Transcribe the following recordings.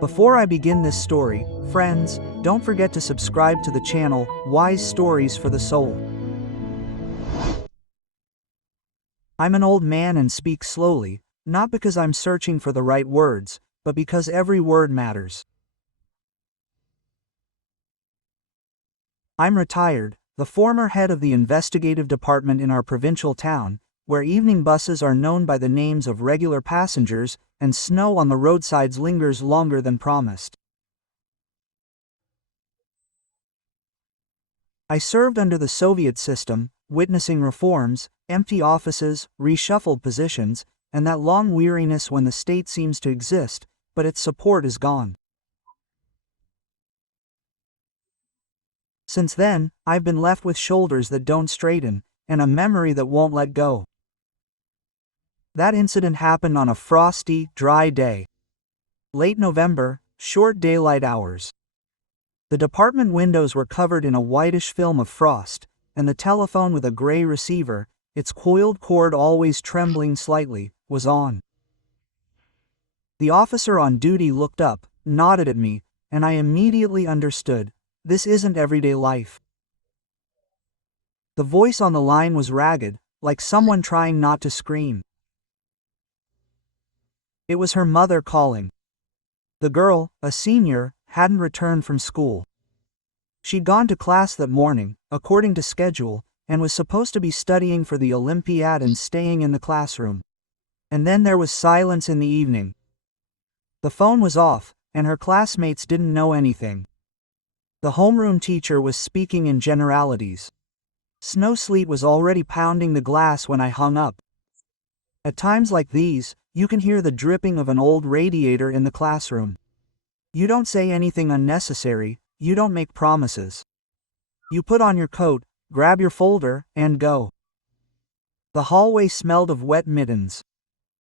Before I begin this story, friends, don't forget to subscribe to the channel, Wise Stories for the Soul. I'm an old man and speak slowly, not because I'm searching for the right words, but because every word matters. I'm retired, the former head of the investigative department in our provincial town, where evening buses are known by the names of regular passengers, and snow on the roadsides lingers longer than promised. I served under the Soviet system, witnessing reforms, empty offices, reshuffled positions, and that long weariness when the state seems to exist, but its support is gone. Since then, I've been left with shoulders that don't straighten, and a memory that won't let go. That incident happened on a frosty, dry day. Late November, short daylight hours. The department windows were covered in a whitish film of frost, and the telephone with a gray receiver, its coiled cord always trembling slightly, was on. The officer on duty looked up, nodded at me, and I immediately understood, this isn't everyday life. The voice on the line was ragged, like someone trying not to scream. It was her mother calling. The girl, a senior, hadn't returned from school. She'd gone to class that morning, according to schedule, and was supposed to be studying for the Olympiad and staying in the classroom. And then there was silence in the evening. The phone was off, and her classmates didn't know anything. The homeroom teacher was speaking in generalities. Snow sleet was already pounding the glass when I hung up. At times like these, you can hear the dripping of an old radiator in the classroom. You don't say anything unnecessary, you don't make promises. You put on your coat, grab your folder, and go. The hallway smelled of wet mittens.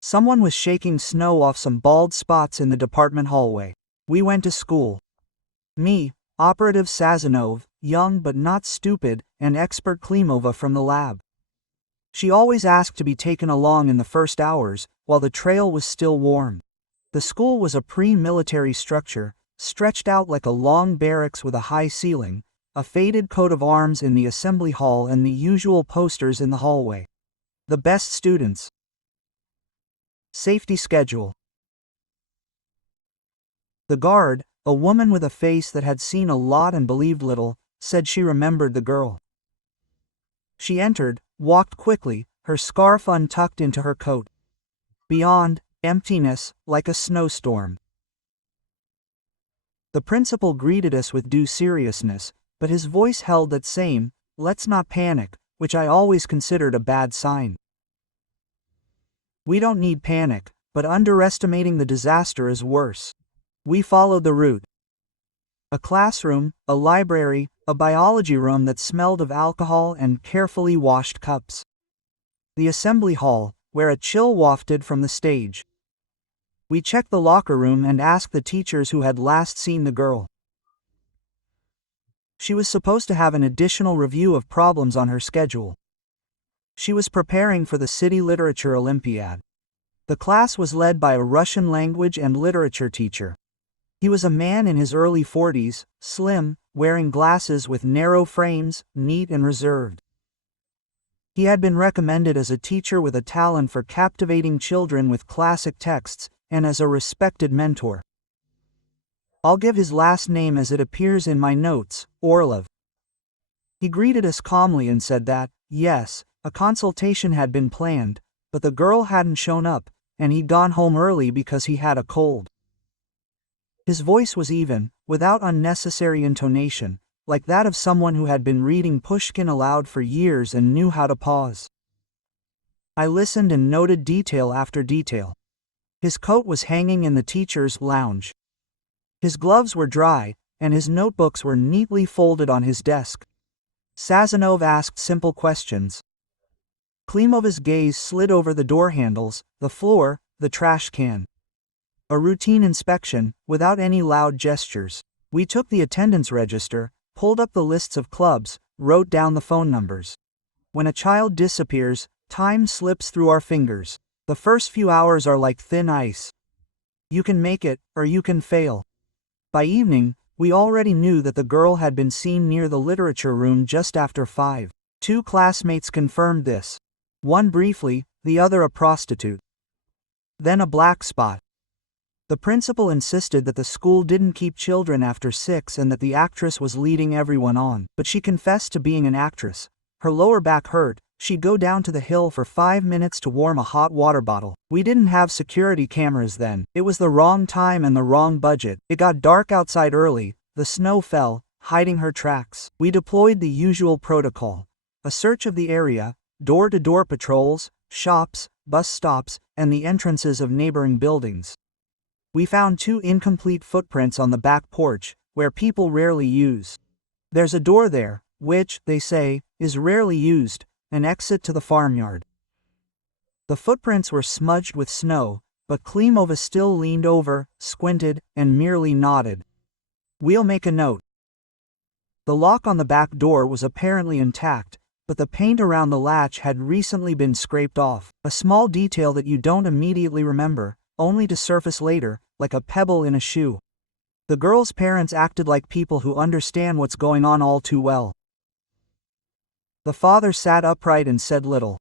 Someone was shaking snow off some bald spots in the department hallway. We went to school. Me, Operative Sazonov, young but not stupid, and Expert Klimova from the lab. She always asked to be taken along in the first hours, while the trail was still warm. The school was a pre-military structure, stretched out like a long barracks with a high ceiling, a faded coat of arms in the assembly hall and the usual posters in the hallway. The best students. Safety schedule. The guard, a woman with a face that had seen a lot and believed little, said she remembered the girl. She entered, walked quickly, her scarf untucked into her coat. Beyond, emptiness, like a snowstorm. The principal greeted us with due seriousness, but his voice held that same, let's not panic, which I always considered a bad sign. We don't need panic, but underestimating the disaster is worse. We followed the route. A classroom, a library, a biology room that smelled of alcohol and carefully washed cups. The assembly hall, where a chill wafted from the stage. We checked the locker room and asked the teachers who had last seen the girl. She was supposed to have an additional review of problems on her schedule. She was preparing for the City Literature Olympiad. The class was led by a Russian language and literature teacher. He was a man in his early 40s, slim, wearing glasses with narrow frames, neat and reserved. He had been recommended as a teacher with a talent for captivating children with classic texts, and as a respected mentor. I'll give his last name as it appears in my notes, Orlov. He greeted us calmly and said that, yes, a consultation had been planned, but the girl hadn't shown up, and he'd gone home early because he had a cold. His voice was even, without unnecessary intonation, like that of someone who had been reading Pushkin aloud for years and knew how to pause. I listened and noted detail after detail. His coat was hanging in the teacher's lounge. His gloves were dry, and his notebooks were neatly folded on his desk. Sazonov asked simple questions. Klimova's gaze slid over the door handles, the floor, the trash can. A routine inspection, without any loud gestures. We took the attendance register, pulled up the lists of clubs, wrote down the phone numbers. When a child disappears, time slips through our fingers. The first few hours are like thin ice. You can make it, or you can fail. By evening, we already knew that the girl had been seen near the literature room just after 5. 2 classmates confirmed this. One briefly, the other a prostitute. Then a black spot. The principal insisted that the school didn't keep children after 6 and that the actress was leading everyone on, but she confessed to being an actress. Her lower back hurt, she'd go down to the hill for 5 minutes to warm a hot water bottle. We didn't have security cameras then. It was the wrong time and the wrong budget. It got dark outside early, the snow fell, hiding her tracks. We deployed the usual protocol. A search of the area, door-to-door patrols, shops, bus stops, and the entrances of neighboring buildings. We found 2 incomplete footprints on the back porch, where people rarely use. There's a door there, which, they say, is rarely used, an exit to the farmyard. The footprints were smudged with snow, but Klimova still leaned over, squinted, and merely nodded. We'll make a note. The lock on the back door was apparently intact, but the paint around the latch had recently been scraped off, a small detail that you don't immediately remember, only to surface later, like a pebble in a shoe. The girl's parents acted like people who understand what's going on all too well. The father sat upright and said little.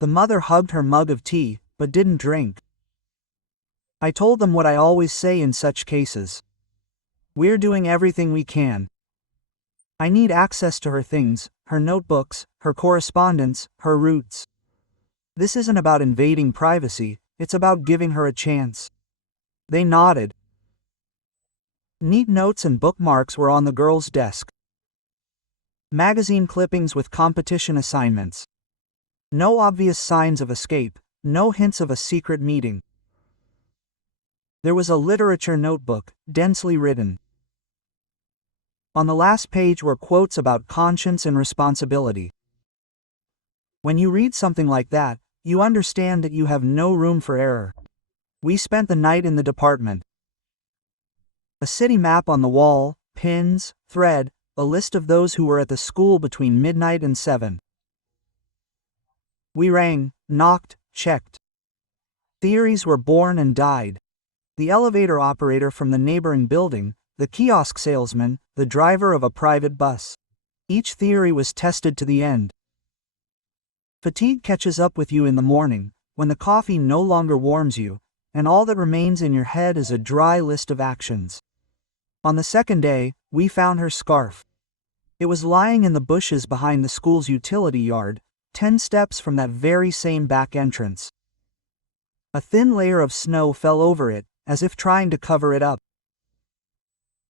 The mother hugged her mug of tea, but didn't drink. I told them what I always say in such cases. We're doing everything we can. I need access to her things, her notebooks, her correspondence, her roots. This isn't about invading privacy, it's about giving her a chance. They nodded. Neat notes and bookmarks were on the girl's desk. Magazine clippings with competition assignments. No obvious signs of escape, no hints of a secret meeting. There was a literature notebook, densely written. On the last page were quotes about conscience and responsibility. When you read something like that, you understand that you have no room for error. We spent the night in the department. A city map on the wall, pins, thread, a list of those who were at the school between midnight and 7. We rang, knocked, checked. Theories were born and died. The elevator operator from the neighboring building, the kiosk salesman, the driver of a private bus. Each theory was tested to the end. Fatigue catches up with you in the morning, when the coffee no longer warms you, and all that remains in your head is a dry list of actions. On the second day, we found her scarf. It was lying in the bushes behind the school's utility yard, 10 steps from that very same back entrance. A thin layer of snow fell over it, as if trying to cover it up.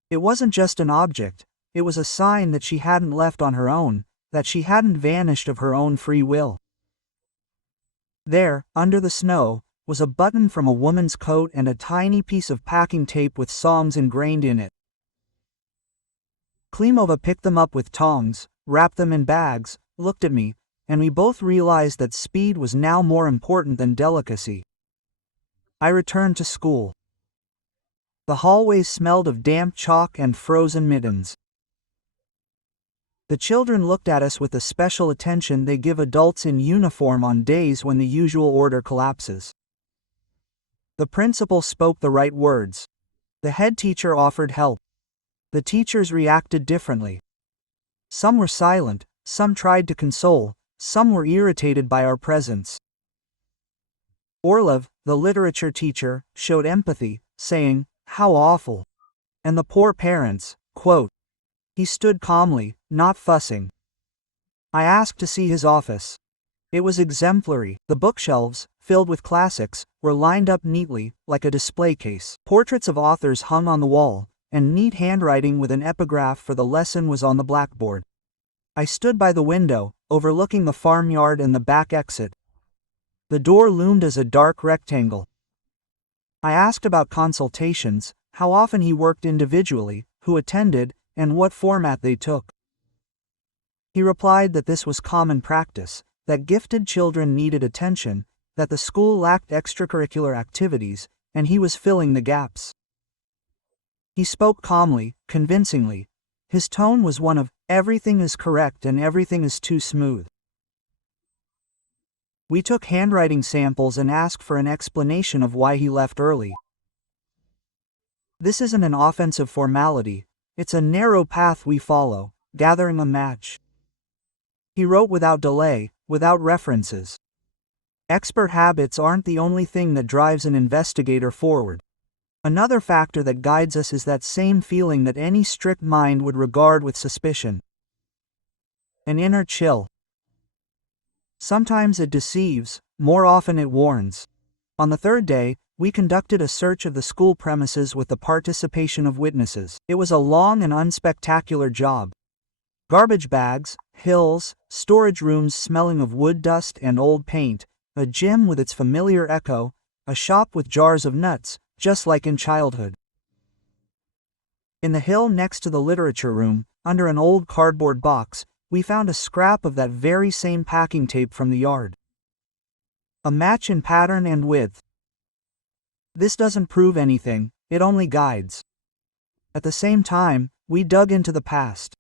It wasn't just an object, it was a sign that she hadn't left on her own, that she hadn't vanished of her own free will. There, under the snow, was a button from a woman's coat and a tiny piece of packing tape with songs ingrained in it. Klimova picked them up with tongs, wrapped them in bags, looked at me, and we both realized that speed was now more important than delicacy. I returned to school. The hallways smelled of damp chalk and frozen mittens. The children looked at us with the special attention they give adults in uniform on days when the usual order collapses. The principal spoke the right words. The head teacher offered help. The teachers reacted differently. Some were silent, some tried to console, some were irritated by our presence. Orlov, the literature teacher, showed empathy, saying, "How awful." And the poor parents, quote. He stood calmly, not fussing. I asked to see his office. It was exemplary. The bookshelves, filled with classics, were lined up neatly, like a display case. Portraits of authors hung on the wall, and neat handwriting with an epigraph for the lesson was on the blackboard. I stood by the window, overlooking the farmyard and the back exit. The door loomed as a dark rectangle. I asked about consultations, how often he worked individually, who attended, and what format they took. He replied that this was common practice, that gifted children needed attention, that the school lacked extracurricular activities, and he was filling the gaps. He spoke calmly, convincingly. His tone was one of, everything is correct and everything is too smooth. We took handwriting samples and asked for an explanation of why he left early. This isn't an offensive formality, it's a narrow path we follow, gathering a match. He wrote without delay, without references. Expert habits aren't the only thing that drives an investigator forward. Another factor that guides us is that same feeling that any strict mind would regard with suspicion. An inner chill. Sometimes it deceives, more often it warns. On the third day, we conducted a search of the school premises with the participation of witnesses. It was a long and unspectacular job. Garbage bags, hills, storage rooms smelling of wood dust and old paint, a gym with its familiar echo, a shop with jars of nuts, just like in childhood. In the hill next to the literature room, under an old cardboard box, we found a scrap of that very same packing tape from the yard. A match in pattern and width. This doesn't prove anything, it only guides. At the same time, we dug into the past.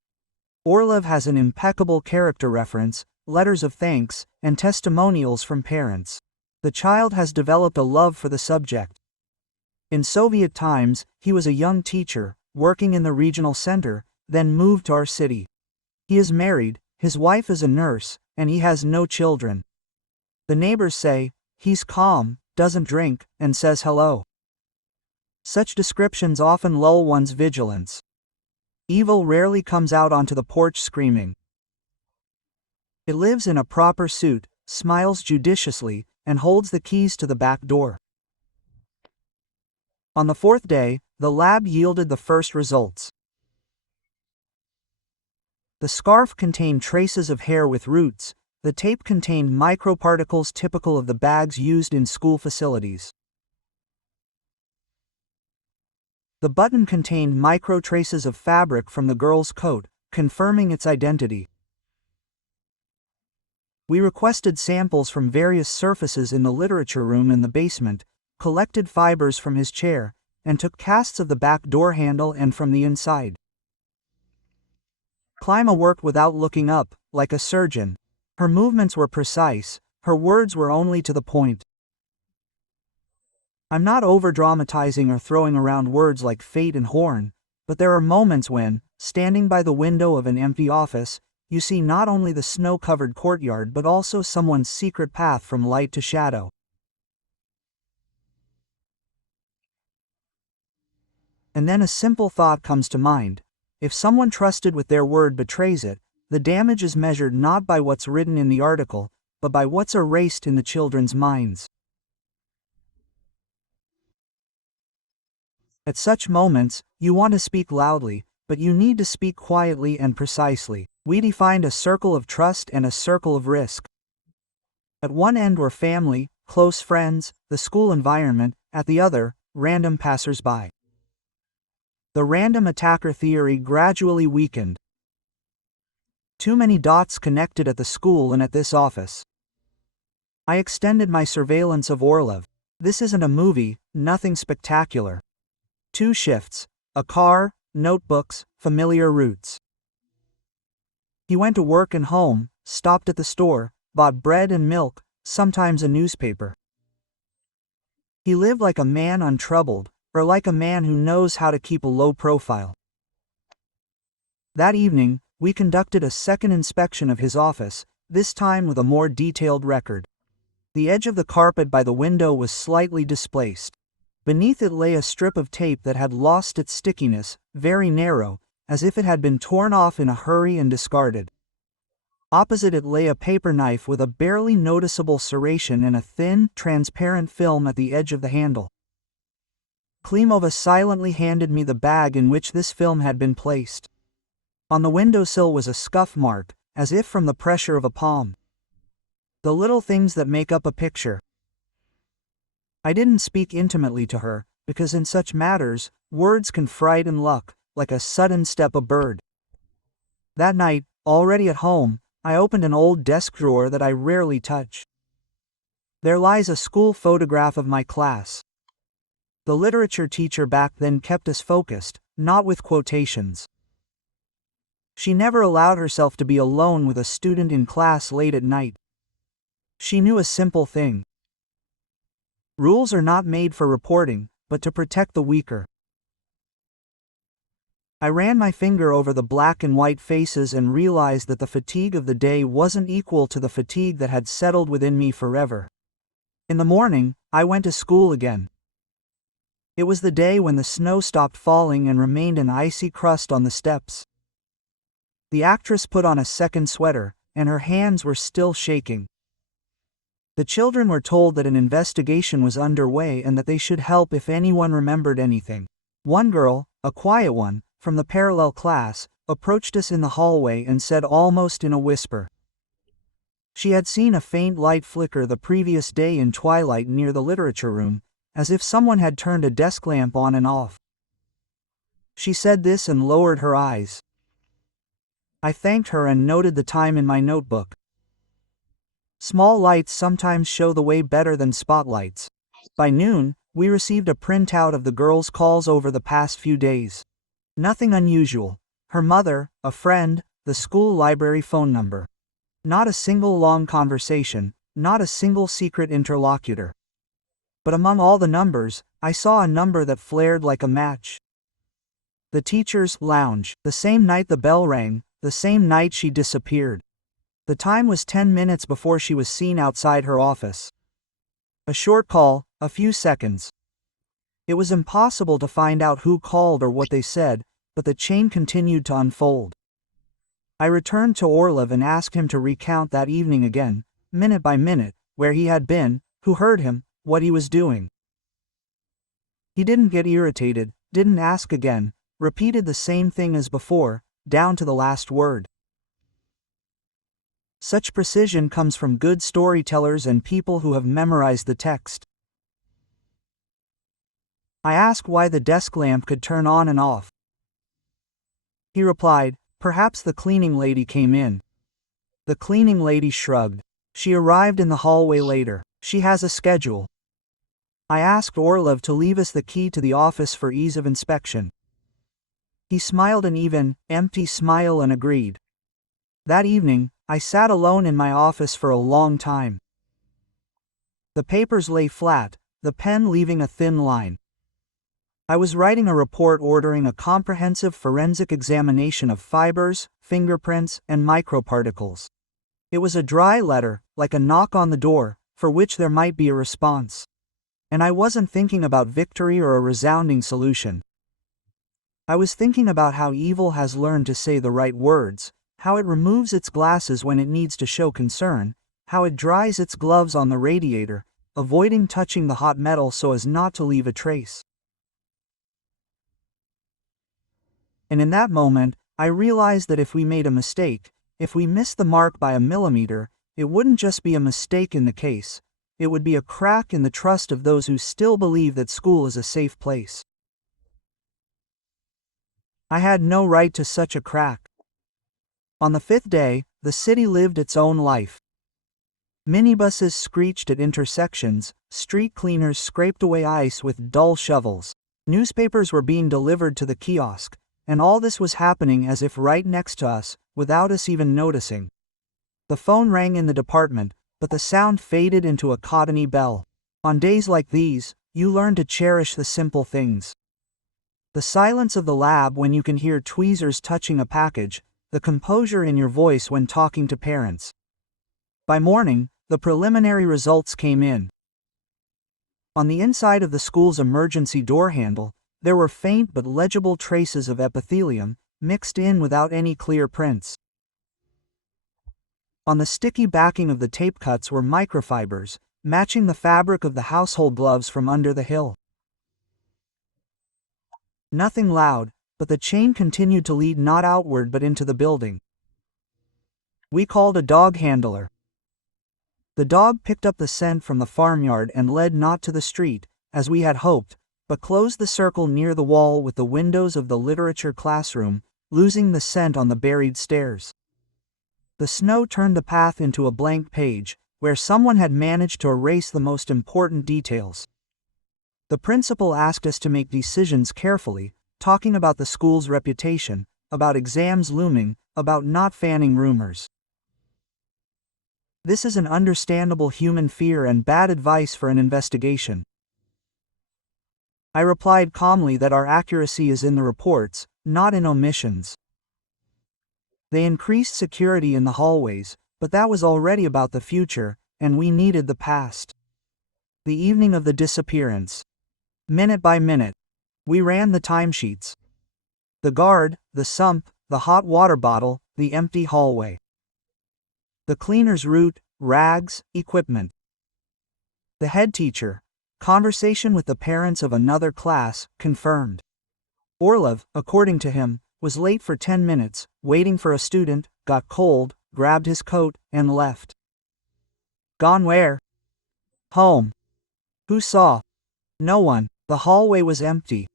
Orlov has an impeccable character reference, letters of thanks, and testimonials from parents. The child has developed a love for the subject. In Soviet times, he was a young teacher, working in the regional center, then moved to our city. He is married, his wife is a nurse, and he has no children. The neighbors say, he's calm, doesn't drink, and says hello. Such descriptions often lull one's vigilance. Evil rarely comes out onto the porch screaming. It lives in a proper suit, smiles judiciously, and holds the keys to the back door. On the fourth day, the lab yielded the first results. The scarf contained traces of hair with roots, the tape contained microparticles typical of the bags used in school facilities. The button contained micro traces of fabric from the girl's coat, confirming its identity. We requested samples from various surfaces in the literature room in the basement, collected fibers from his chair, and took casts of the back door handle and from the inside. Klima worked without looking up, like a surgeon. Her movements were precise, her words were only to the point. I'm not over-dramatizing or throwing around words like fate and horn, but there are moments when, standing by the window of an empty office, you see not only the snow-covered courtyard but also someone's secret path from light to shadow. And then a simple thought comes to mind. If someone trusted with their word betrays it, the damage is measured not by what's written in the article, but by what's erased in the children's minds. At such moments, you want to speak loudly, but you need to speak quietly and precisely. We defined a circle of trust and a circle of risk. At one end were family, close friends, the school environment, at the other, random passers-by. The random attacker theory gradually weakened. Too many dots connected at the school and at this office. I extended my surveillance of Orlov. This isn't a movie, nothing spectacular. 2 shifts, a car, notebooks, familiar routes. He went to work and home, stopped at the store, bought bread and milk, sometimes a newspaper. He lived like a man untroubled, or like a man who knows how to keep a low profile. That evening, we conducted a second inspection of his office, this time with a more detailed record. The edge of the carpet by the window was slightly displaced. Beneath it lay a strip of tape that had lost its stickiness, very narrow, as if it had been torn off in a hurry and discarded. Opposite it lay a paper knife with a barely noticeable serration and a thin, transparent film at the edge of the handle. Klimova silently handed me the bag in which this film had been placed. On the windowsill was a scuff mark, as if from the pressure of a palm. The little things that make up a picture. I didn't speak intimately to her, because in such matters, words can frighten luck, like a sudden step a bird. That night, already at home, I opened an old desk drawer that I rarely touch. There lies a school photograph of my class. The literature teacher back then kept us focused, not with quotations. She never allowed herself to be alone with a student in class late at night. She knew a simple thing. Rules are not made for reporting, but to protect the weaker. I ran my finger over the black and white faces and realized that the fatigue of the day wasn't equal to the fatigue that had settled within me forever. In the morning, I went to school again. It was the day when the snow stopped falling and remained an icy crust on the steps. The actress put on a second sweater, and her hands were still shaking. The children were told that an investigation was underway and that they should help if anyone remembered anything. One girl, a quiet one, from the parallel class, approached us in the hallway and said almost in a whisper. She had seen a faint light flicker the previous day in twilight near the literature room, as if someone had turned a desk lamp on and off. She said this and lowered her eyes. I thanked her and noted the time in my notebook. Small lights sometimes show the way better than spotlights. By noon, we received a printout of the girls' calls over the past few days. Nothing unusual. Her mother, a friend, the school library phone number. Not a single long conversation, not a single secret interlocutor. But among all the numbers, I saw a number that flared like a match. The teacher's lounge. The same night the bell rang, the same night she disappeared. The time was 10 minutes before she was seen outside her office. A short call, a few seconds. It was impossible to find out who called or what they said, but the chain continued to unfold. I returned to Orlov and asked him to recount that evening again, minute by minute, where he had been, who heard him, what he was doing. He didn't get irritated, didn't ask again, repeated the same thing as before, down to the last word. Such precision comes from good storytellers and people who have memorized the text. I asked why the desk lamp could turn on and off. He replied, "Perhaps the cleaning lady came in." The cleaning lady shrugged. She arrived in the hallway later. She has a schedule. I asked Orlov to leave us the key to the office for ease of inspection. He smiled an even, empty smile and agreed. That evening, I sat alone in my office for a long time. The papers lay flat, the pen leaving a thin line. I was writing a report ordering a comprehensive forensic examination of fibers, fingerprints, and microparticles. It was a dry letter, like a knock on the door, for which there might be a response. And I wasn't thinking about victory or a resounding solution. I was thinking about how evil has learned to say the right words, how it removes its glasses when it needs to show concern, how it dries its gloves on the radiator, avoiding touching the hot metal so as not to leave a trace. And in that moment, I realized that if we made a mistake, if we missed the mark by a millimeter, it wouldn't just be a mistake in the case, it would be a crack in the trust of those who still believe that school is a safe place. I had no right to such a crack. On the fifth day, the city lived its own life. Minibuses screeched at intersections, street cleaners scraped away ice with dull shovels, newspapers were being delivered to the kiosk, and all this was happening as if right next to us, without us even noticing. The phone rang in the department, but the sound faded into a cottony bell. On days like these, you learn to cherish the simple things. The silence of the lab when you can hear tweezers touching a package, the composure in your voice when talking to parents. By morning, the preliminary results came in. On the inside of the school's emergency door handle, there were faint but legible traces of epithelium, mixed in without any clear prints. On the sticky backing of the tape cuts were microfibers, matching the fabric of the household gloves from under the hill. Nothing loud, but the chain continued to lead not outward but into the building. We called a dog handler. The dog picked up the scent from the farmyard and led not to the street, as we had hoped, but closed the circle near the wall with the windows of the literature classroom, losing the scent on the buried stairs. The snow turned the path into a blank page, where someone had managed to erase the most important details. The principal asked us to make decisions carefully, talking about the school's reputation, about exams looming, about not fanning rumors. This is an understandable human fear and bad advice for an investigation. I replied calmly that our accuracy is in the reports, not in omissions. They increased security in the hallways, but that was already about the future, and we needed the past. The evening of the disappearance. Minute by minute. We ran the timesheets. The guard, the sump, the hot water bottle, the empty hallway. The cleaner's route, rags, equipment. The head teacher. Conversation with the parents of another class, confirmed. Orlov, according to him, was late for 10 minutes, waiting for a student, got cold, grabbed his coat, and left. Gone where? Home. Who saw? No one. The hallway was empty.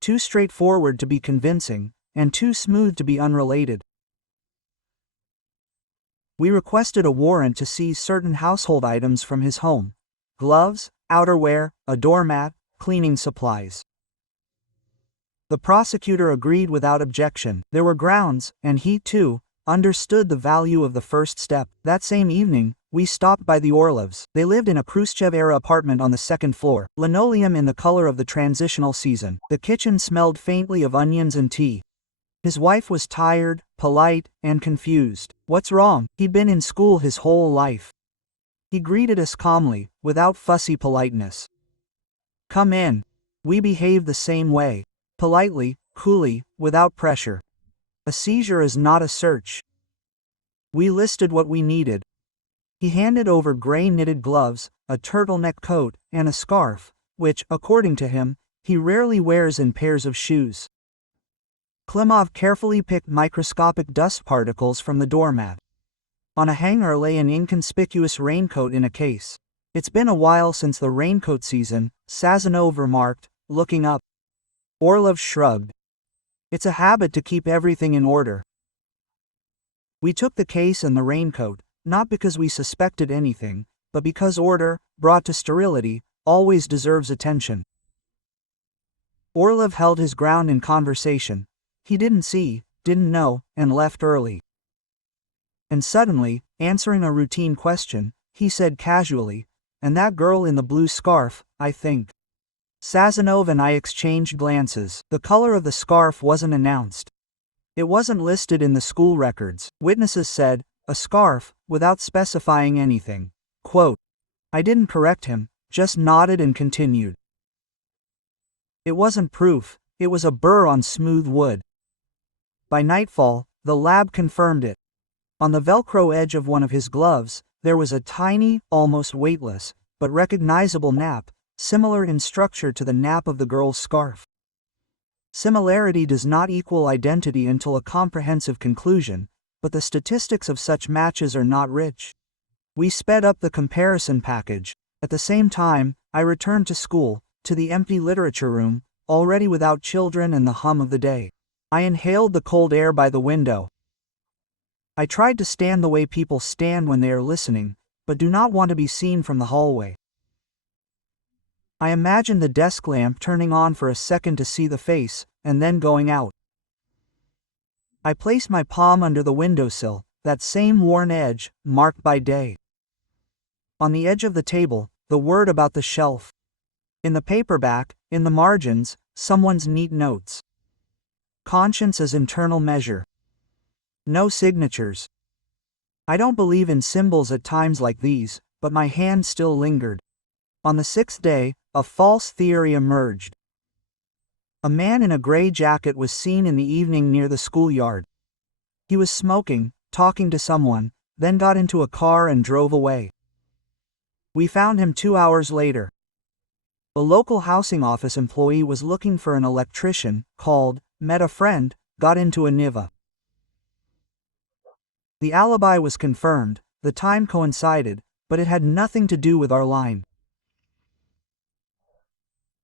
Too straightforward to be convincing, and too smooth to be unrelated. We requested a warrant to seize certain household items from his home. Gloves, outerwear, a doormat, cleaning supplies. The prosecutor agreed without objection. There were grounds, and he, too, understood the value of the first step. That same evening, we stopped by the Orlovs. They lived in a Khrushchev-era apartment on the second floor, linoleum in the color of the transitional season. The kitchen smelled faintly of onions and tea. His wife was tired, polite, and confused. What's wrong? He'd been in school his whole life. He greeted us calmly, without fussy politeness. Come in. We behaved the same way. Politely, coolly, without pressure. A seizure is not a search. We listed what we needed. He handed over gray knitted gloves, a turtleneck coat, and a scarf, which, according to him, he rarely wears in pairs of shoes. Klimov carefully picked microscopic dust particles from the doormat. On a hanger lay an inconspicuous raincoat in a case. It's been a while since the raincoat season, Sazonov remarked, looking up. Orlov shrugged. It's a habit to keep everything in order. We took the case and the raincoat, not because we suspected anything, but because order, brought to sterility, always deserves attention. Orlov held his ground in conversation. He didn't see, didn't know, and left early. And suddenly, answering a routine question, he said casually, "And that girl in the blue scarf, I think." Sazonov and I exchanged glances. The color of the scarf wasn't announced. It wasn't listed in the school records. Witnesses said, a scarf, without specifying anything. Quote. I didn't correct him, just nodded and continued. It wasn't proof, it was a burr on smooth wood. By nightfall, the lab confirmed it. On the Velcro edge of one of his gloves, there was a tiny, almost weightless, but recognizable nap, similar in structure to the nap of the girl's scarf. Similarity does not equal identity until a comprehensive conclusion, but the statistics of such matches are not rich. We sped up the comparison package. At the same time, I returned to school, to the empty literature room, already without children and the hum of the day. I inhaled the cold air by the window. I tried to stand the way people stand when they are listening, but do not want to be seen from the hallway. I imagined the desk lamp turning on for a second to see the face, and then going out. I placed my palm under the windowsill, that same worn edge, marked by day. On the edge of the table, the word about the shelf. In the paperback, in the margins, someone's neat notes. Conscience as internal measure. No signatures. I don't believe in symbols at times like these, but my hand still lingered. On the sixth day, a false theory emerged. A man in a gray jacket was seen in the evening near the schoolyard. He was smoking, talking to someone, then got into a car and drove away. We found him 2 hours later. A local housing office employee was looking for an electrician, called, met a friend, got into a Niva. The alibi was confirmed, the time coincided, but it had nothing to do with our line.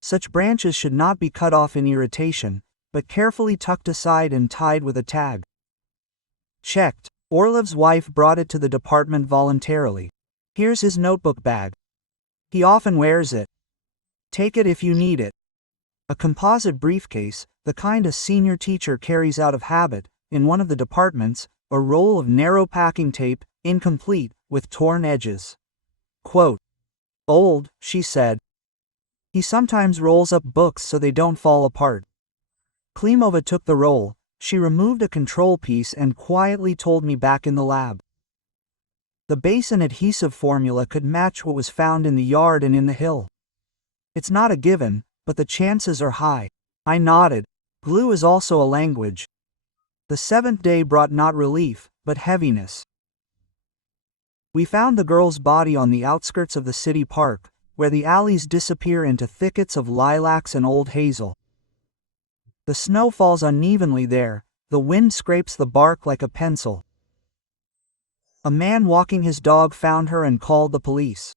Such branches should not be cut off in irritation, but carefully tucked aside and tied with a tag. Checked. Orlov's wife brought it to the department voluntarily. Here's his notebook bag. He often wears it. Take it if you need it. A composite briefcase, the kind a senior teacher carries out of habit, in one of the departments, a roll of narrow packing tape, incomplete, with torn edges. Quote. Old, she said. He sometimes rolls up books so they don't fall apart. Klimova took the roll. She removed a control piece and quietly told me back in the lab. The base and adhesive formula could match what was found in the yard and in the hill. It's not a given, but the chances are high. I nodded. Glue is also a language. The seventh day brought not relief, but heaviness. We found the girl's body on the outskirts of the city park, where the alleys disappear into thickets of lilacs and old hazel. The snow falls unevenly there, the wind scrapes the bark like a pencil. A man walking his dog found her and called the police.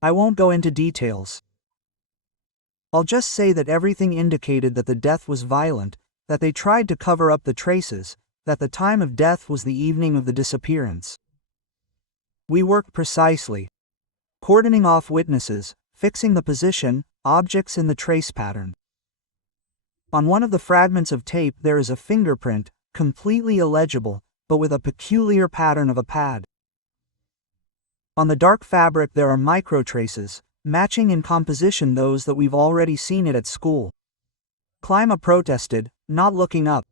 I won't go into details. I'll just say that everything indicated that the death was violent, that they tried to cover up the traces, that the time of death was the evening of the disappearance. We worked precisely, cordoning off witnesses, fixing the position, objects in the trace pattern. On one of the fragments of tape there is a fingerprint, completely illegible, but with a peculiar pattern of a pad. On the dark fabric there are microtraces, matching in composition those that we've already seen at school. Klima protested, not looking up.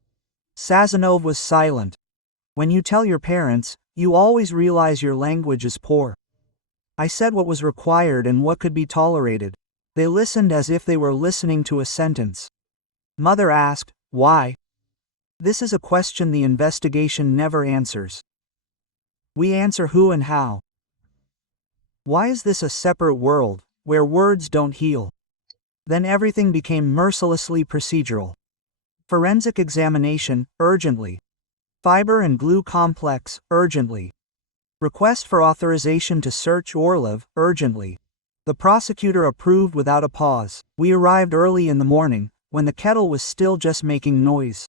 Sazonov was silent. When you tell your parents, you always realize your language is poor. I said what was required and what could be tolerated. They listened as if they were listening to a sentence. Mother asked, why? This is a question the investigation never answers. We answer who and how. Why is this a separate world, where words don't heal? Then everything became mercilessly procedural. Forensic examination, urgently. Fiber and glue complex, urgently. Request for authorization to search Orlov, urgently. The prosecutor approved without a pause. We arrived early in the morning, when the kettle was still just making noise.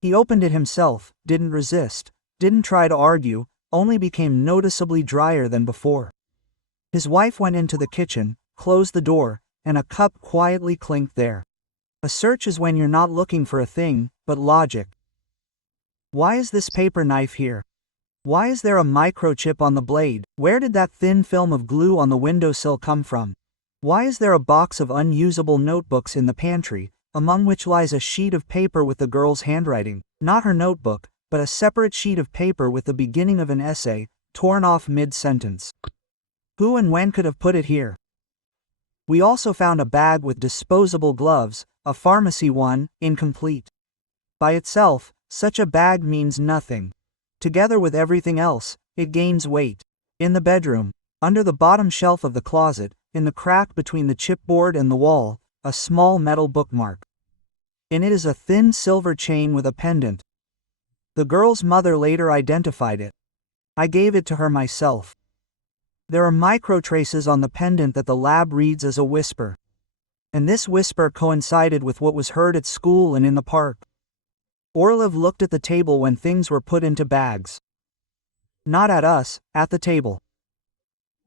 He opened it himself, didn't resist, didn't try to argue, only became noticeably drier than before. His wife went into the kitchen, closed the door, and a cup quietly clinked there. A search is when you're not looking for a thing, but logic. Why is this paper knife here? Why is there a microchip on the blade? Where did that thin film of glue on the windowsill come from? Why is there a box of unusable notebooks in the pantry, among which lies a sheet of paper with the girl's handwriting? Not her notebook, but a separate sheet of paper with the beginning of an essay, torn off mid-sentence. Who and when could have put it here? We also found a bag with disposable gloves, a pharmacy one, incomplete. By itself, such a bag means nothing. Together with everything else, it gains weight. In the bedroom, under the bottom shelf of the closet, in the crack between the chipboard and the wall, a small metal bookmark. In it is a thin silver chain with a pendant. The girl's mother later identified it. I gave it to her myself. There are microtraces on the pendant that the lab reads as a whisper. And this whisper coincided with what was heard at school and in the park. Orlov looked at the table when things were put into bags. Not at us, at the table.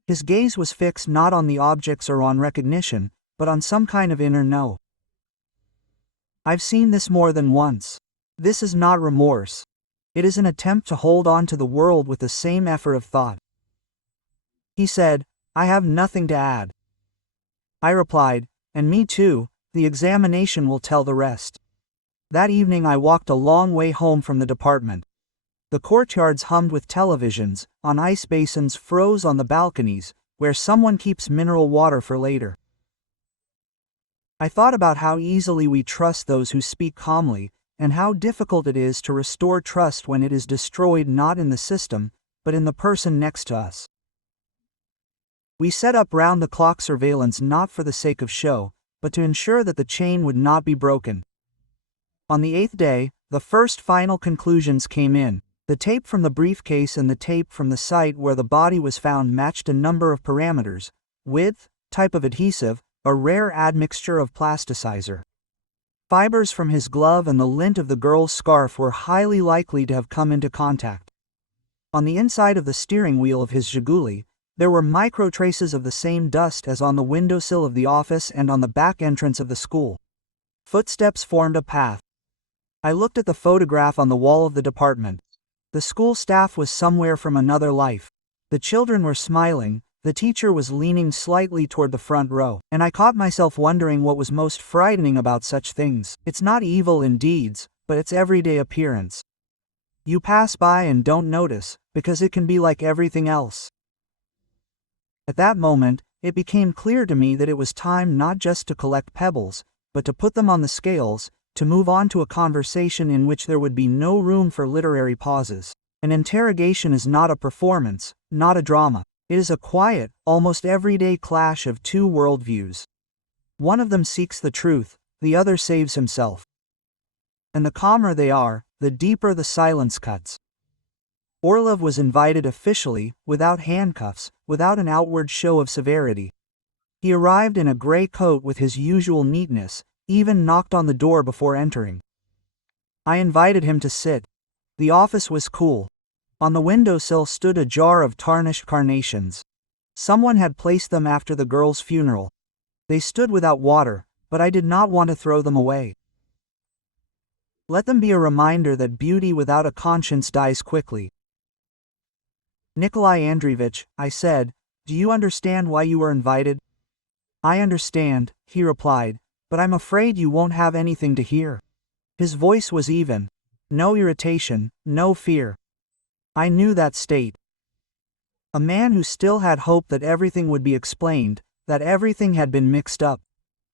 His gaze was fixed not on the objects or on recognition, but on some kind of inner no. I've seen this more than once. This is not remorse. It is an attempt to hold on to the world with the same effort of thought. He said, I have nothing to add. I replied, and me too, the examination will tell the rest. That evening I walked a long way home from the department. The courtyards hummed with televisions, on ice basins froze on the balconies, where someone keeps mineral water for later. I thought about how easily we trust those who speak calmly, and how difficult it is to restore trust when it is destroyed not in the system, but in the person next to us. We set up round-the-clock surveillance not for the sake of show, but to ensure that the chain would not be broken. On the 8th day, the first final conclusions came in. The tape from the briefcase and the tape from the site where the body was found matched a number of parameters: width, type of adhesive, a rare admixture of plasticizer. Fibers from his glove and the lint of the girl's scarf were highly likely to have come into contact. On the inside of the steering wheel of his Zhiguli, there were microtraces of the same dust as on the windowsill of the office and on the back entrance of the school. Footsteps formed a path. I looked at the photograph on the wall of the department. The school staff was somewhere from another life. The children were smiling, The teacher was leaning slightly toward the front row, and I caught myself wondering what was most frightening about such things. It's not evil in deeds, but its everyday appearance. You pass by and don't notice, because it can be like everything else. At that moment, it became clear to me that it was time not just to collect pebbles, but to put them on the scales, to move on to a conversation in which there would be no room for literary pauses. An interrogation is not a performance, not a drama. It is a quiet, almost everyday clash of two worldviews. One of them seeks the truth, the other saves himself. And the calmer they are, the deeper the silence cuts. Orlov was invited officially, without handcuffs, without an outward show of severity. He arrived in a gray coat with his usual neatness, even knocked on the door before entering. I invited him to sit. The office was cool. On the windowsill stood a jar of tarnished carnations. Someone had placed them after the girl's funeral. They stood without water, but I did not want to throw them away. Let them be a reminder that beauty without a conscience dies quickly. Nikolai Andreevich, I said, do you understand why you were invited? I understand, he replied, but I'm afraid you won't have anything to hear. His voice was even. No irritation, no fear. I knew that state. A man who still had hope that everything would be explained, that everything had been mixed up.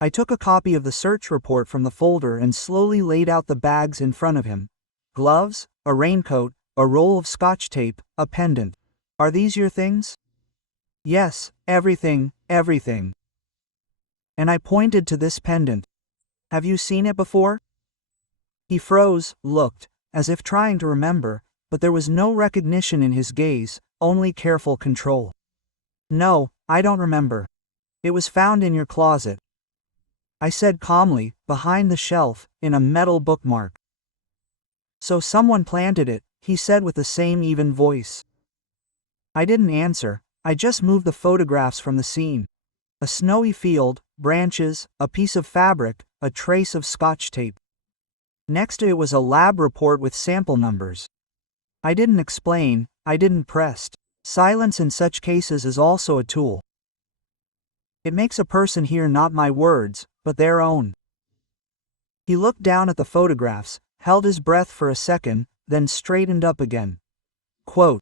I took a copy of the search report from the folder and slowly laid out the bags in front of him. Gloves, a raincoat, a roll of scotch tape, a pendant. Are these your things? Yes, everything, everything. And I pointed to this pendant. Have you seen it before? He froze, looked, as if trying to remember, but there was no recognition in his gaze, only careful control. No, I don't remember. It was found in your closet. I said calmly, behind the shelf, in a metal bookmark. So someone planted it, he said with the same even voice. I didn't answer, I just moved the photographs from the scene. A snowy field, branches, a piece of fabric, a trace of scotch tape. Next to it was a lab report with sample numbers. I didn't explain, I didn't press. Silence in such cases is also a tool. It makes a person hear not my words, but their own. He looked down at the photographs, held his breath for a second, then straightened up again. Quote,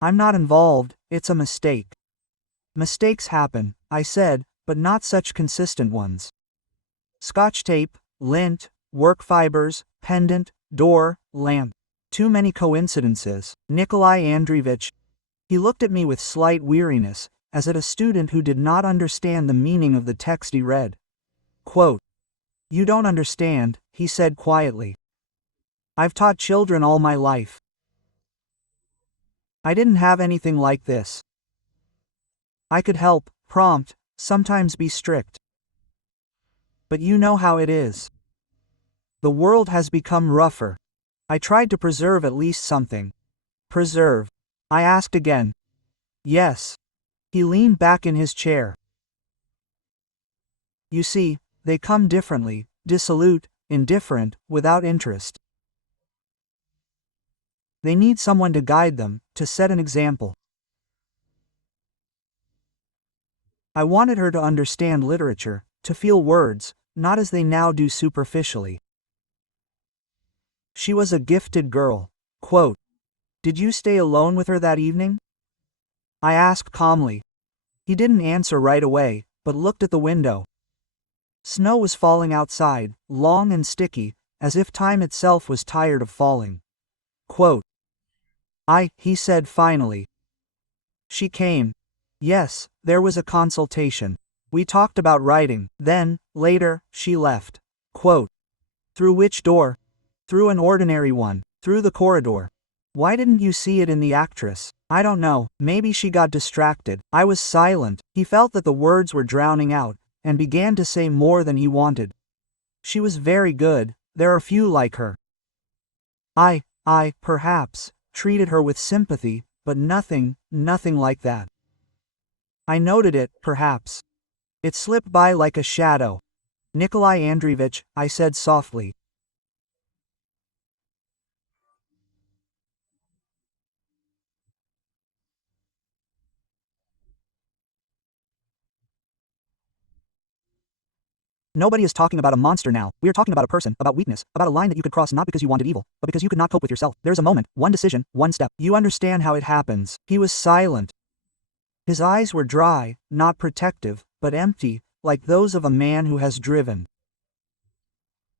I'm not involved, it's a mistake. Mistakes happen, I said, but not such consistent ones. Scotch tape, lint, work fibers, pendant, door, lamp. Too many coincidences. Nikolai Andreevich. He looked at me with slight weariness, as at a student who did not understand the meaning of the text he read. Quote, you don't understand, he said quietly. I've taught children all my life. I didn't have anything like this. I could help, prompt, sometimes be strict. But you know how it is. The world has become rougher. I tried to preserve at least something. Preserve? I asked again. Yes. He leaned back in his chair. You see, they come differently, dissolute, indifferent, without interest. They need someone to guide them, to set an example. I wanted her to understand literature, to feel words, not as they now do superficially. She was a gifted girl. Quote, did you stay alone with her that evening? I asked calmly. He didn't answer right away, but looked at the window. Snow was falling outside, long and sticky, as if time itself was tired of falling. Quote, he said finally. She came. Yes, there was a consultation. We talked about writing, then, later, she left. Quote, through which door? Through an ordinary one, through the corridor. Why didn't you see it in the actress? I don't know, maybe she got distracted. I was silent. He felt that the words were drowning out, and began to say more than he wanted. She was very good, there are few like her. I, perhaps, treated her with sympathy, but nothing like that. I noted it, perhaps. It slipped by like a shadow. Nikolai Andreevich, I said softly. Nobody is talking about a monster now. We are talking about a person, about weakness, about a line that you could cross not because you wanted evil, but because you could not cope with yourself. There's a moment, one decision, one step. You understand how it happens. He was silent. His eyes were dry, not protective, but empty, like those of a man who has driven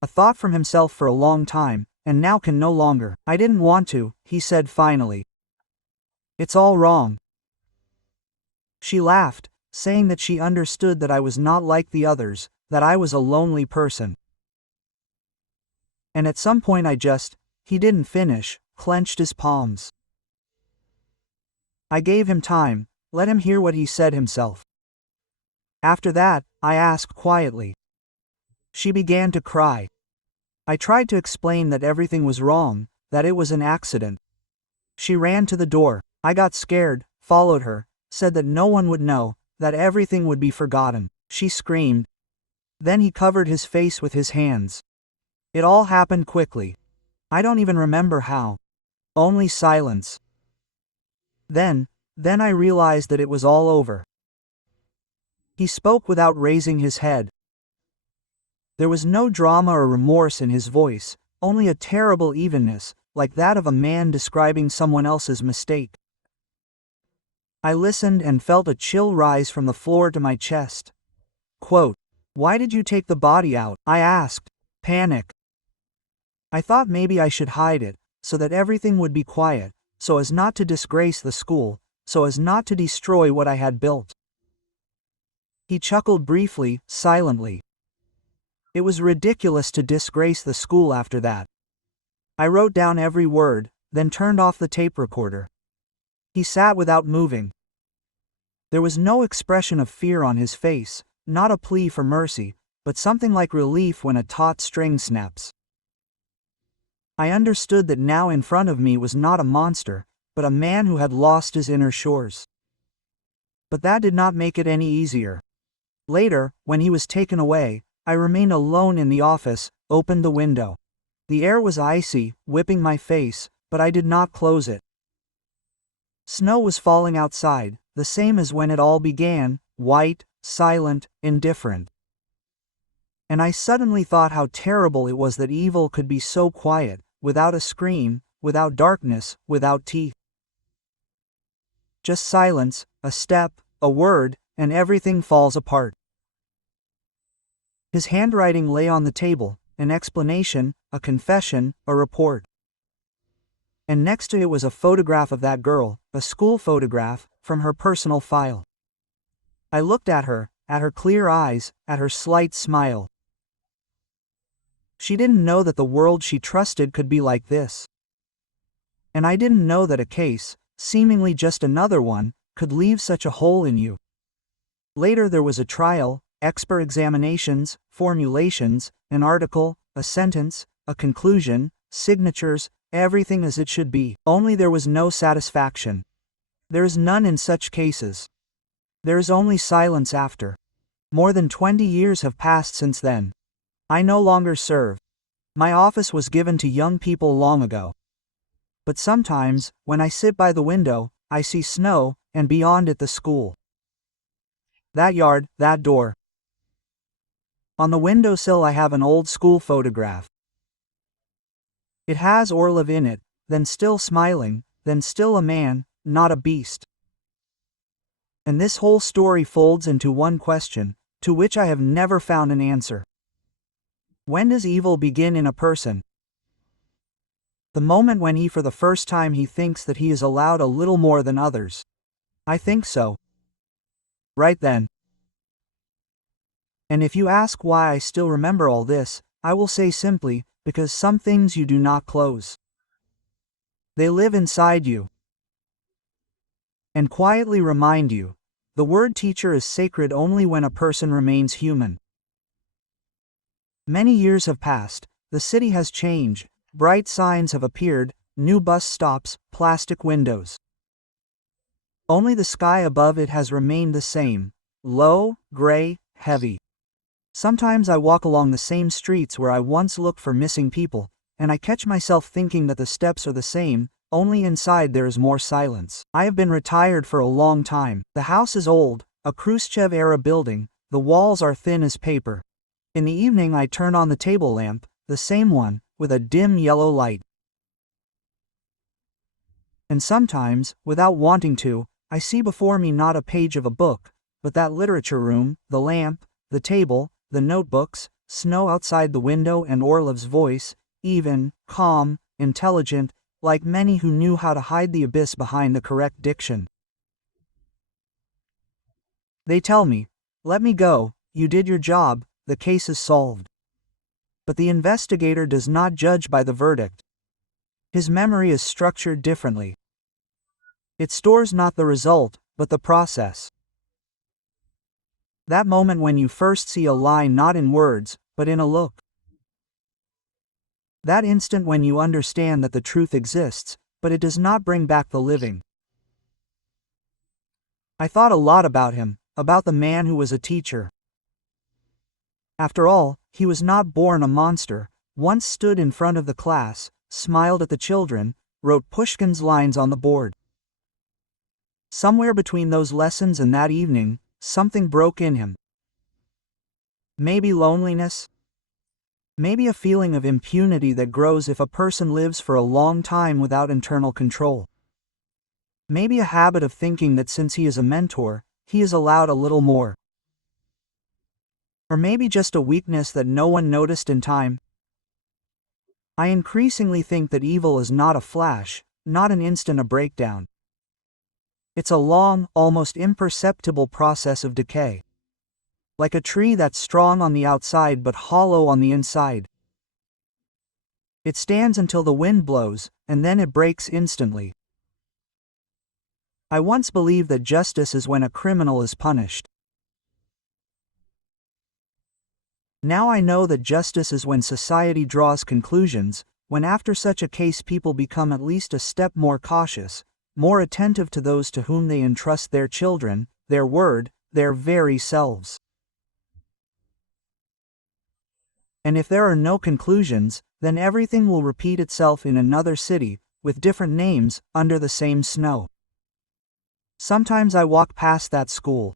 a thought from himself for a long time, and now can no longer. I didn't want to, he said finally. It's all wrong. She laughed, saying that she understood that I was not like the others, that I was a lonely person. And at some point he didn't finish, clenched his palms. I gave him time, let him hear what he said himself. After that, I asked quietly. She began to cry. I tried to explain that everything was wrong, that it was an accident. She ran to the door. I got scared, followed her, said that no one would know, that everything would be forgotten. She screamed. Then he covered his face with his hands. It all happened quickly. I don't even remember how. Only silence. Then I realized that it was all over. He spoke without raising his head. There was no drama or remorse in his voice, only a terrible evenness, like that of a man describing someone else's mistake. I listened and felt a chill rise from the floor to my chest. Quote, "Why did you take the body out?" I asked. Panic. I thought maybe I should hide it, so that everything would be quiet, so as not to disgrace the school, so as not to destroy what I had built. He chuckled briefly, silently. It was ridiculous to disgrace the school after that. I wrote down every word, then turned off the tape recorder. He sat without moving. There was no expression of fear on his face, not a plea for mercy, but something like relief when a taut string snaps. I understood that now in front of me was not a monster, but a man who had lost his inner shores. But that did not make it any easier. Later, when he was taken away, I remained alone in the office, opened the window. The air was icy, whipping my face, but I did not close it. Snow was falling outside, the same as when it all began, white, silent, indifferent. And I suddenly thought how terrible it was that evil could be so quiet, without a scream, without darkness, without teeth. Just silence, a step, a word, and everything falls apart. His handwriting lay on the table, an explanation, a confession, a report. And next to it was a photograph of that girl, a school photograph, from her personal file. I looked at her clear eyes, at her slight smile. She didn't know that the world she trusted could be like this. And I didn't know that a case, seemingly just another one, could leave such a hole in you. Later there was a trial, expert examinations, formulations, an article, a sentence, a conclusion, signatures, everything as it should be. Only there was no satisfaction. There is none in such cases. There is only silence after. More than 20 years have passed since then. I no longer serve. My office was given to young people long ago. But sometimes, when I sit by the window, I see snow, and beyond it the school. That yard, that door. On the windowsill I have an old school photograph. It has Orlov in it, then still smiling, then still a man, not a beast. And this whole story folds into one question, to which I have never found an answer. When does evil begin in a person? The moment when he for the first time he thinks that he is allowed a little more than others. I think so. Right then. And if you ask why I still remember all this, I will say simply, because some things you do not close. They live inside you. And quietly remind you, the word teacher is sacred only when a person remains human. Many years have passed, the city has changed, bright signs have appeared, new bus stops, plastic windows. Only the sky above it has remained the same, low, gray, heavy. Sometimes I walk along the same streets where I once looked for missing people, and I catch myself thinking that the steps are the same, only inside there is more silence. I have been retired for a long time. The house is old, a Khrushchev-era building, the walls are thin as paper. In the evening I turn on the table lamp, the same one, with a dim yellow light. And sometimes, without wanting to, I see before me not a page of a book, but that literature room, the lamp, the table, the notebooks, snow outside the window and Orlov's voice, even, calm, intelligent, like many who knew how to hide the abyss behind the correct diction. They tell me, "Let me go, you did your job, the case is solved." But the investigator does not judge by the verdict. His memory is structured differently. It stores not the result, but the process. That moment when you first see a lie not in words, but in a look. That instant when you understand that the truth exists, but it does not bring back the living. I thought a lot about him, about the man who was a teacher. After all, he was not born a monster, once stood in front of the class, smiled at the children, wrote Pushkin's lines on the board. Somewhere between those lessons and that evening, something broke in him. Maybe loneliness? Maybe a feeling of impunity that grows if a person lives for a long time without internal control. Maybe a habit of thinking that since he is a mentor, he is allowed a little more. Or maybe just a weakness that no one noticed in time. I increasingly think that evil is not a flash, not an instant a breakdown. It's a long, almost imperceptible process of decay. Like a tree that's strong on the outside but hollow on the inside. It stands until the wind blows, and then it breaks instantly. I once believed that justice is when a criminal is punished. Now I know that justice is when society draws conclusions, when after such a case people become at least a step more cautious, more attentive to those to whom they entrust their children, their word, their very selves. And if there are no conclusions, then everything will repeat itself in another city, with different names, under the same snow. Sometimes I walk past that school.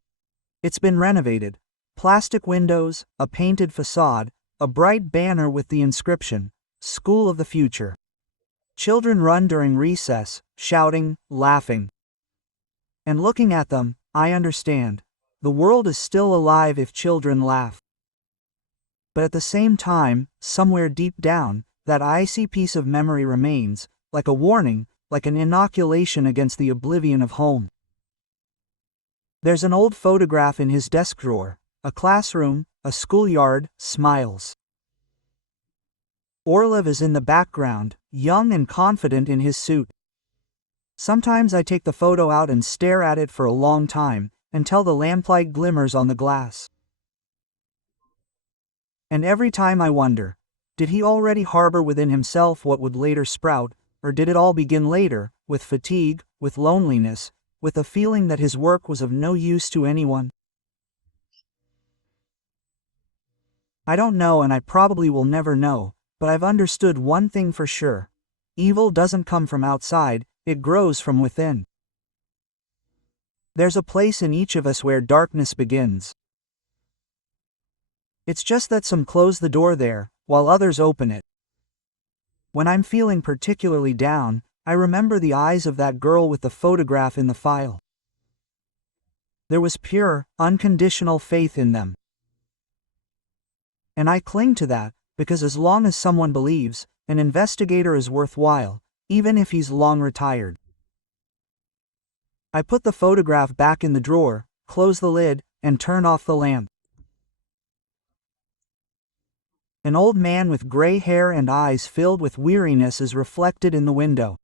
It's been renovated. Plastic windows, a painted facade, a bright banner with the inscription, "School of the Future." Children run during recess, shouting, laughing. And looking at them, I understand. The world is still alive if children laugh. But at the same time, somewhere deep down, that icy piece of memory remains, like a warning, like an inoculation against the oblivion of home. There's an old photograph in his desk drawer, a classroom, a schoolyard, smiles. Orlov is in the background, young and confident in his suit. Sometimes I take the photo out and stare at it for a long time, until the lamplight glimmers on the glass. And every time I wonder, did he already harbor within himself what would later sprout, or did it all begin later, with fatigue, with loneliness, with the feeling that his work was of no use to anyone? I don't know, and I probably will never know, but I've understood one thing for sure. Evil doesn't come from outside, it grows from within. There's a place in each of us where darkness begins. It's just that some close the door there, while others open it. When I'm feeling particularly down, I remember the eyes of that girl with the photograph in the file. There was pure, unconditional faith in them. And I cling to that, because as long as someone believes, an investigator is worthwhile, even if he's long retired. I put the photograph back in the drawer, close the lid, and turn off the lamp. An old man with gray hair and eyes filled with weariness is reflected in the window.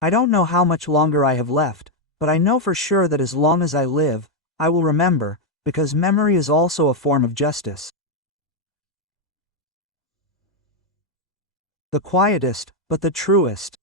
I don't know how much longer I have left, but I know for sure that as long as I live, I will remember, because memory is also a form of justice. The quietest, but the truest.